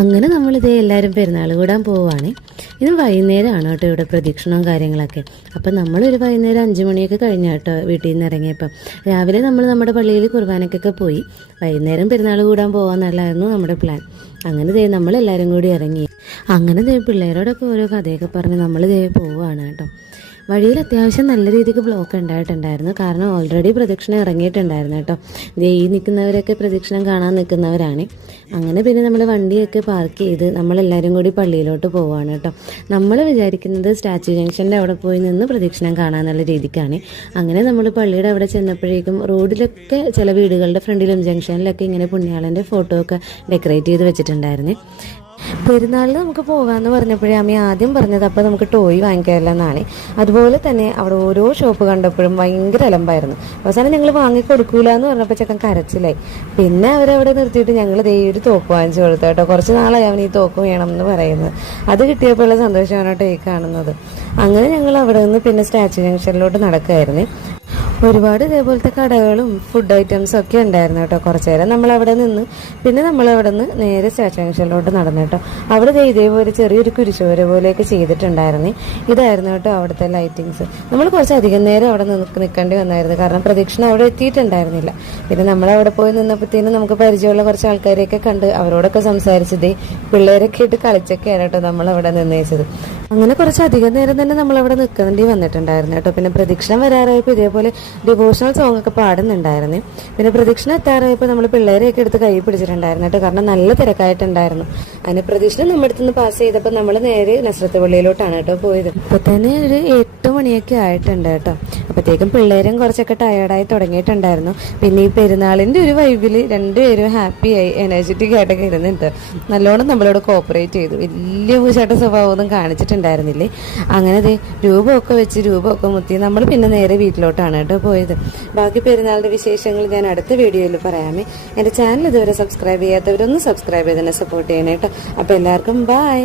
അങ്ങനെ നമ്മളിതേ എല്ലാവരും പെരുന്നാൾ കൂടാൻ പോവുകയാണ്. ഇത് വൈകുന്നേരമാണ് കേട്ടോ ഇവിടെ പ്രദക്ഷിണവും കാര്യങ്ങളൊക്കെ. അപ്പം നമ്മളൊരു വൈകുന്നേരം 5 മണിയൊക്കെ കഴിഞ്ഞ കേട്ടോ വീട്ടിൽ നിന്ന് ഇറങ്ങിയപ്പം. രാവിലെ നമ്മൾ നമ്മുടെ പള്ളിയിൽ കുർബാനക്കൊക്കെ പോയി വൈകുന്നേരം പെരുന്നാൾ കൂടാൻ പോകാമെന്നല്ലായിരുന്നു നമ്മുടെ പ്ലാൻ. അങ്ങനെ ദേ നമ്മളെല്ലാവരും കൂടി ഇറങ്ങി. അങ്ങനെ ദേ പിള്ളേരോടൊക്കെ ഓരോ കഥയൊക്കെ പറഞ്ഞ് നമ്മൾ ദേ പോവുകയാണ് കേട്ടോ. വഴിയിൽ അത്യാവശ്യം നല്ല രീതിക്ക് ബ്ലോക്ക് ഉണ്ടായിട്ടുണ്ടായിരുന്നു. കാരണം ഓൾറെഡി പ്രദക്ഷിണം ഇറങ്ങിയിട്ടുണ്ടായിരുന്നു കേട്ടോ. ഈ നിൽക്കുന്നവരൊക്കെ പ്രദക്ഷിണം കാണാൻ നിൽക്കുന്നവരാണ്. അങ്ങനെ പിന്നെ നമ്മൾ വണ്ടിയൊക്കെ പാർക്ക് ചെയ്ത് നമ്മളെല്ലാവരും കൂടി പള്ളിയിലോട്ട് പോവുകയാണ് കേട്ടോ. നമ്മൾ വിചാരിക്കുന്നത് സ്റ്റാച്യു ജംഗ്ഷൻ്റെ അവിടെ പോയി നിന്ന് പ്രദക്ഷിണം കാണാമെന്നുള്ള രീതിക്കാണ്. അങ്ങനെ നമ്മൾ പള്ളിയുടെ അവിടെ ചെന്നപ്പോഴേക്കും റോഡിലൊക്കെ ചില വീടുകളുടെ ഫ്രണ്ടിലും ജംഗ്ഷനിലൊക്കെ ഇങ്ങനെ പുണ്യാളൻ്റെ ഫോട്ടോ ഒക്കെ ഡെക്കറേറ്റ് ചെയ്ത് വെച്ചിട്ടുണ്ടായിരുന്നു. പെരുന്നാളിൽ നമുക്ക് പോകാമെന്ന് പറഞ്ഞപ്പോഴേ അമ്മ ആദ്യം പറഞ്ഞത് അപ്പോൾ നമുക്ക് ടോയ് വാങ്ങിക്കാമല്ലോ എന്നാണ്. അതുപോലെ തന്നെ അവിടെ ഓരോ ഷോപ്പ് കണ്ടപ്പോഴും ഭയങ്കര അലമ്പായിരുന്നു. അവസാനം ഞങ്ങൾ വാങ്ങിക്കൊടുക്കൂല എന്ന് പറഞ്ഞപ്പോൾ ചെക്കൻ കരച്ചിലായി. പിന്നെ അവരവിടെ നിർത്തിയിട്ട് ഞങ്ങൾ ദേ ഒരു തോക്ക് വാങ്ങിച്ചു കൊടുത്തു കേട്ടോ. കുറച്ച് നാളായി അവൻ ഈ തോക്ക് വേണം എന്ന് പറയുന്നത്. അത് കിട്ടിയപ്പോഴുള്ള സന്തോഷമാണ് കേട്ടോ ഈ കാണുന്നത്. അങ്ങനെ ഞങ്ങൾ അവിടെ നിന്ന് പിന്നെ സ്റ്റാച്യു ജംഗ്ഷനിലോട്ട് നടക്കുകയായിരുന്നു. ഒരുപാട് ഇതേപോലത്തെ കടകളും ഫുഡ് ഐറ്റംസും ഒക്കെ ഉണ്ടായിരുന്നു കേട്ടോ. കുറച്ച് നേരം നമ്മളവിടെ നിന്ന് പിന്നെ നമ്മളവിടെ നിന്ന് നേരെ സ്റ്റാച്യു ജംഗ്ഷനിലോട്ട് നടന്നു കേട്ടോ. അവിടെ ഇതേപോലെ ചെറിയൊരു കുരിശുവര പോലെയൊക്കെ ചെയ്തിട്ടുണ്ടായിരുന്നു. ഇതായിരുന്നു കേട്ടോ അവിടുത്തെ ലൈറ്റിങ്സ്. നമ്മൾ കുറച്ചധികം നേരം അവിടെ നിൽക്കേണ്ടി വന്നായിരുന്നു. കാരണം പ്രദക്ഷിണം അവിടെ എത്തിയിട്ടുണ്ടായിരുന്നില്ല. പിന്നെ നമ്മളവിടെ പോയി നിന്നപ്പോഴത്തേനും നമുക്ക് പരിചയമുള്ള കുറച്ച് ആൾക്കാരെയൊക്കെ കണ്ട് അവരോടൊക്കെ സംസാരിച്ചതേ പിള്ളേരൊക്കെ ഇട്ട് കളിച്ചൊക്കെയാണ് കേട്ടോ നമ്മളവിടെ നിന്നേച്ചത്. അങ്ങനെ കുറച്ചധികം നേരം തന്നെ നമ്മളവിടെ നിൽക്കേണ്ടി വന്നിട്ടുണ്ടായിരുന്നു കേട്ടോ. പിന്നെ പ്രദക്ഷിണം വരാറായപ്പോൾ ഇതേപോലെ ഡിവോഷണൽ സോങ് ഒക്കെ പാടുന്നുണ്ടായിരുന്നു. പിന്നെ പ്രദക്ഷിണം എത്താറായപ്പോൾ നമ്മൾ പിള്ളേരെയൊക്കെ എടുത്ത് കൈ പിടിച്ചിട്ടുണ്ടായിരുന്നു കേട്ടോ. കാരണം നല്ല തിരക്കായിട്ടുണ്ടായിരുന്നു. അതിന് പ്രദക്ഷിണം നമ്മുടെ അടുത്ത് നിന്ന് പാസ് ചെയ്തപ്പോൾ നമ്മൾ നേരെ നസ്രത്ത് പള്ളിയിലോട്ടാണ് കേട്ടോ പോയത്. ഇപ്പൊ തന്നെ ഒരു 8 മണിയൊക്കെ ആയിട്ടുണ്ട് കേട്ടോ. അപ്പോഴത്തേക്കും പിള്ളേരും കുറച്ചൊക്കെ ടയേർഡായി തുടങ്ങിയിട്ടുണ്ടായിരുന്നു. പിന്നെ ഈ പെരുന്നാളിൻ്റെ ഒരു വൈബിൽ രണ്ടുപേരും ഹാപ്പിയായി എനർജറ്റിക് ആയിട്ടൊക്കെ ഇരുന്നിട്ട് നല്ലോണം നമ്മളോട് കോപ്പറേറ്റ് ചെയ്തു. വലിയ പൂശാട്ട സ്വഭാവമൊന്നും കാണിച്ചിട്ടുണ്ടായിരുന്നില്ലേ. അങ്ങനെ രൂപമൊക്കെ വെച്ച് രൂപമൊക്കെ മുത്തി നമ്മൾ പിന്നെ നേരെ വീട്ടിലോട്ടാണ് കേട്ടോ പോയത്. ബാക്കി പെരുന്നാളിൻ്റെ വിശേഷങ്ങൾ ഞാൻ അടുത്ത വീഡിയോയിൽ പറയാമേ. എൻ്റെ ചാനൽ ഇതുവരെ സബ്സ്ക്രൈബ് ചെയ്യാത്തവരൊന്ന് സബ്സ്ക്രൈബ് ചെയ്ത് തന്നെ സപ്പോർട്ട് ചെയ്യണേ കേട്ടോ. അപ്പോൾ എല്ലാവർക്കും ബൈ.